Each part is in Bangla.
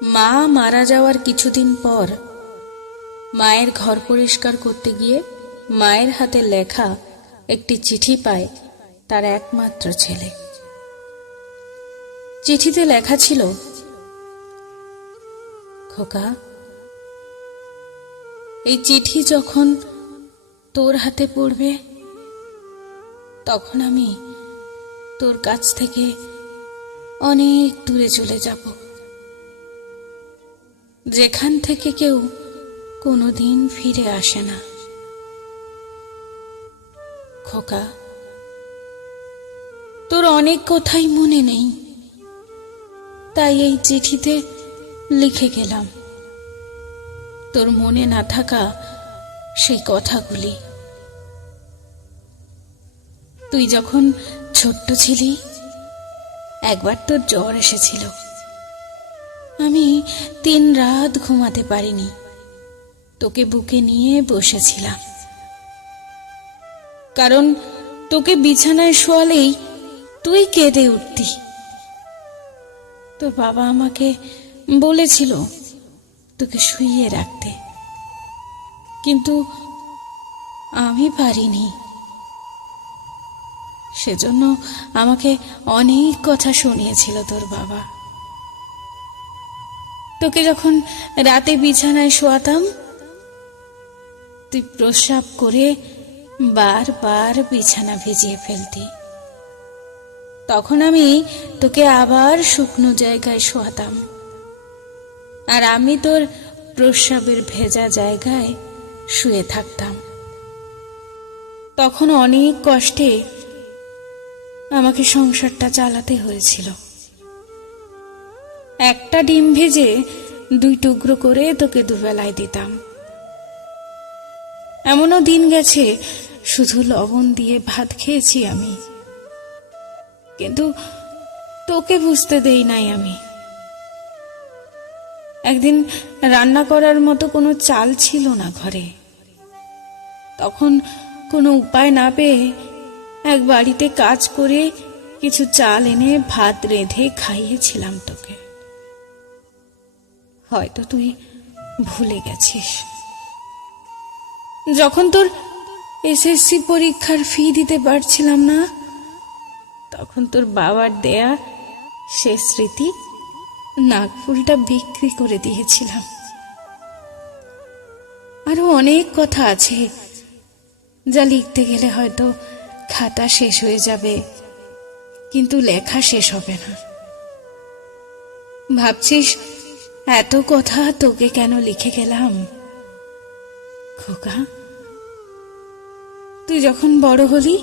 মা মারা যাওয়ার কিছুদিন পর মায়ের ঘর পরিষ্কার করতে গিয়ে মায়ের হাতে লেখা একটি চিঠি পায় তার একমাত্র ছেলে। চিঠিতে লেখা ছিল, খোকা, এই চিঠি যখন তোর হাতে পড়বে তখন আমি তোর কাছ থেকে অনেক দূরে চলে যাব, যেখান থেকে কেউ কোনোদিন ফিরে আসে না। খোকা, তোর অনেক কথাই মনে নেই, তাই এই চিঠিতে লিখে গেলাম তোর মনে না থাকা সেই কথাগুলি। তুই যখন ছোট্ট ছিলি একবার তোর জ্বর এসেছিল, আমি 3 রাত ঘুমাতে পারিনি, তোকে বুকে নিয়ে বসেছিলাম, কারণ তোকে বিছানায় শোয়ালেই তুই কেঁদে উঠতি। তোর বাবা আমাকে বলেছিল তোকে শুইয়ে রাখতে, কিন্তু আমি পারিনি। সেজন্য আমাকে অনেক কথা শুনিয়েছিল তোর বাবা। তোকে যখন রাতে বিছানায় শোয়াতাম, তুই প্রস্রাব করে বারবার বিছানা ভিজিয়ে ফেলতি। তখন আমি তোকে আবার শুকনো জায়গায় শোয়াতাম, আর আমি তোর প্রস্রাবের ভেজা জায়গায় শুয়ে থাকতাম। তখন অনেক কষ্টে আমাকে সংসারটা চালাতে হয়েছিল। একটা ডিম ভেজে 2 টুকরো করে তোকে দুবেলায় দিতাম। এমনও দিন গেছে শুধু লবণ দিয়ে ভাত খেয়েছি আমি, কিন্তু তোকে বুঝতে দেই নাই আমি। একদিন রান্না করার মতো কোনো চাল ছিল না ঘরে, তখন কোনো উপায় না পেয়ে এক বাড়িতে কাজ করে কিছু চাল এনে ভাত রেঁধে খাইয়েছিলাম তোকে। হয়তো তুই ভুলে গেছিস। যখন তোর এসএসসি পরীক্ষার ফি দিতে পারছিলাম না, তখন তোর বাবার দেয়া শেষ স্মৃতি নাগফুলটা বিক্রি করে দিয়েছিলাম। আরো অনেক কথা আছে যা লিখতে গেলে হয়তো খাতা শেষ হয়ে যাবে, কিন্তু লেখা শেষ হবে না। ভাবছিস এত কথা তোকে কেন লিখে গেলাম? খোকা, তুই যখন বড় হলি,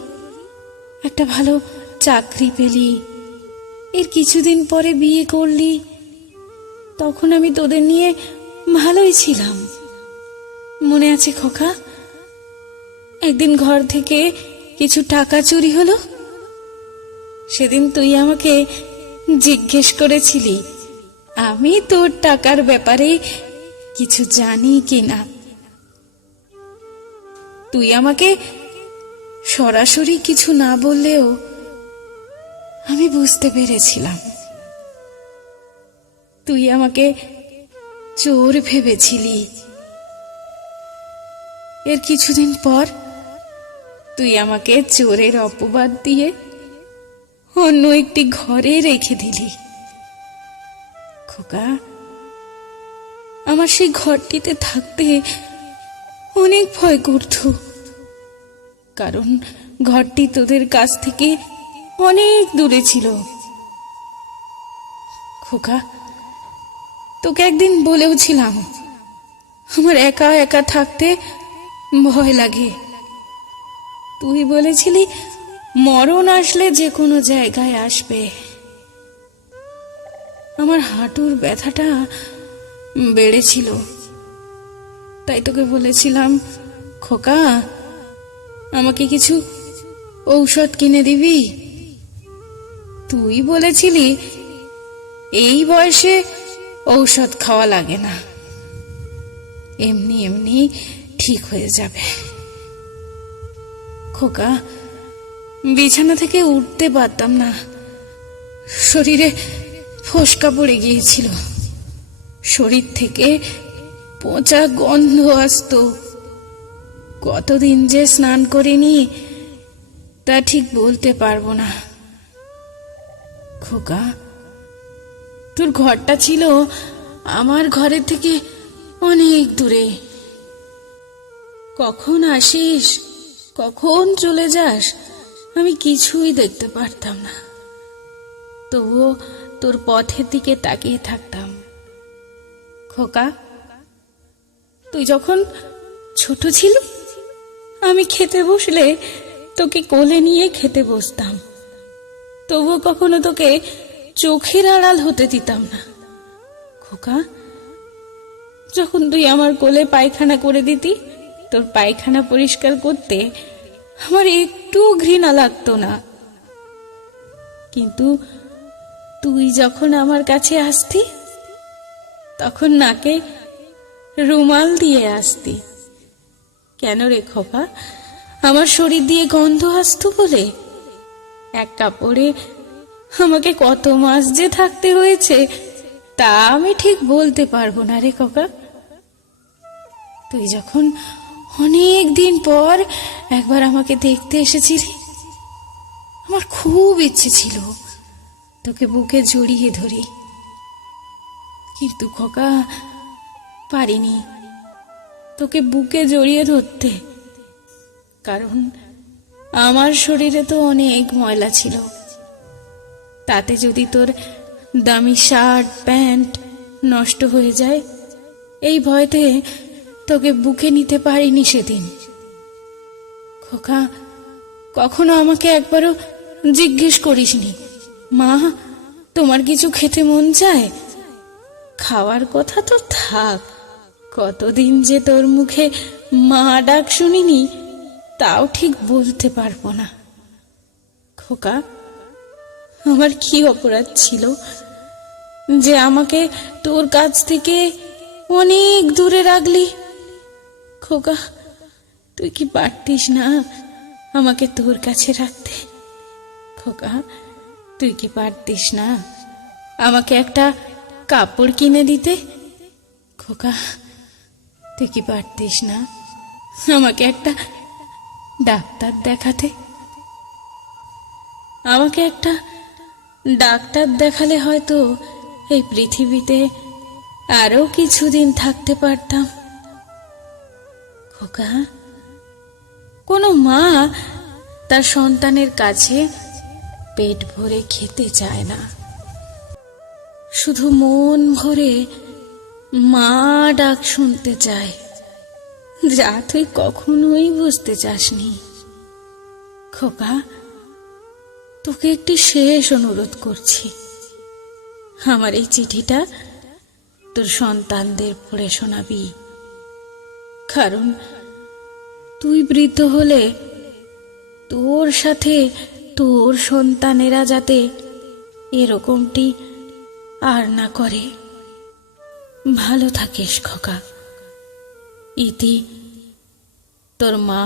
একটা ভালো চাকরি পেলি, এর কিছুদিন পরে বিয়ে করলি, তখন আমি তোদের নিয়ে ভালোই ছিলাম। মনে আছে খোকা? একদিন ঘর থেকে কিছু টাকা চুরি হলো, সেদিন তুই আমাকে জিজ্ঞেস করেছিলি আমি তোর টাকার ব্যাপারে কিছু জানি কিনা। তুই আমাকে সরাসরি কিছু না বললেও আমি বুঝতে পেরেছিলাম তুই আমাকে চোর ভেবেছিলি। এর কিছুদিন পর তুই আমাকে চোরের অপবাদ দিয়ে অন্য একটি ঘরে রেখে দিলি। খোকা, আমার সেই ঘরটিতে থাকতে অনেক ভয় করত, কারণ ঘরটি তোদের কাছ থেকে অনেক দূরে ছিল। খোকা, তোকে একদিন বলেও ছিলাম আমার একা একা থাকতে ভয় লাগে। তুই বলেছিলি মরণ আসলে যে কোনো জায়গায় আসবে। আমার হাঁটুর ব্যথাটা বেড়েছিল, তাই তোকে বলেছিলাম, খোকা, আমাকে কিছু ঔষধ কিনে দিবি। তুই বলেছিলি এই বয়সে ঔষধ খাওয়া লাগে না, এমনি এমনি ঠিক হয়ে যাবে। খোকা, বিছানা থেকে উঠতে পারতাম না, শরীরে ফোস্কা পড়ে গিয়েছিল। শরীর থেকে পচা গন্ধ আসতো। কতদিন যে স্নান করিনি তা ঠিক বলতে পারবো না। খোকা, তোর ঘরটা ছিল আমার ঘরের থেকে অনেক দূরে। কখন আসিস, কখন চলে যাস, আমি কিছুই দেখতে পারতাম না। তবুও তোর পথের দিকে তাকিয়ে থাকতাম। খোকা, তুই যখন ছোট ছিলি, আমি খেতে বসলে তোকে কোলে নিয়ে খেতে বসতাম। তবুও কখনো তোকে চোখের আড়াল হতে দিতাম না। খোকা, যখন তুই আমার কোলে পায়খানা করে দিতি, তোর পায়খানা পরিষ্কার করতে আমার একটুও ঘৃণা লাগতো না। কিন্তু তুই যখন আমার কাছে আসতি, তখন নাকে রুমাল দিয়ে আসতি। কেন রে খোকা? আমার শরীর দিয়ে গন্ধ আসতো বলে? এক কাপড়ে আমাকে কত মাস যে থাকতে হয়েছে তা আমি ঠিক বলতে পারবো না রে খোকা। তুই যখন অনেক দিন পর একবার আমাকে দেখতে এসেছিলি, আমার খুব ইচ্ছে ছিল তোকে বুকে জড়িয়ে ধরি, কিন্তু খোকা পারিনি তোকে বুকে জড়িয়ে ধরতে। কারণ আমার শরীরে তো অনেক ময়লা ছিল। তাতে যদি তোর দামি শার্ট প্যান্ট নষ্ট হয়ে যায়, এই ভয়তে তোকে বুকে নিতে পারিনি সেদিন। খোকা, কখনো আমাকে একবারও জিজ্ঞেস করিসনি, মা তোমার কিছু খেতে মন চায়? খাওয়ার কথা তো থাক, কতদিন যে তোর মুখে মা ডাক শুনিনি তাও ঠিক বলতে পারবো না। খোকা, আমার কি অপরাধ ছিল যে আমাকে তোর কাছ থেকে অনেক দূরে রাখলি? খোকা, তুই কি পারতিস না আমাকে তোর কাছে রাখতে? খোকা, তুই কি পারতিস না আমাকে একটা কাপড় কিনে দিতে? খোকা, তুই কি পারতিস না আমাকে একটা ডাক্তার দেখাতে? আমাকে একটা ডাক্তার দেখালে হয়তো এই পৃথিবীতে আরো কিছুদিন থাকতে পারতাম। খোকা, কোনো মা তার সন্তানের কাছে পেট ভরে খেতে চায় না, শুধু মন ভরে মা ডাক শুনতে চায়, যা তুই কখনোই বুঝতে চাসনি। খোকা, তোকে একটি শেষ অনুরোধ করছি, আমার এই চিঠিটা তোর সন্তানদের পড়ে শোনাবি। কারণ তুই বৃদ্ধ হলে তোর সাথে তোর সন্তানেরা যাতে এরকমটি আর না করে। ভালো থাকিস খোকা। ইতি, তোর মা।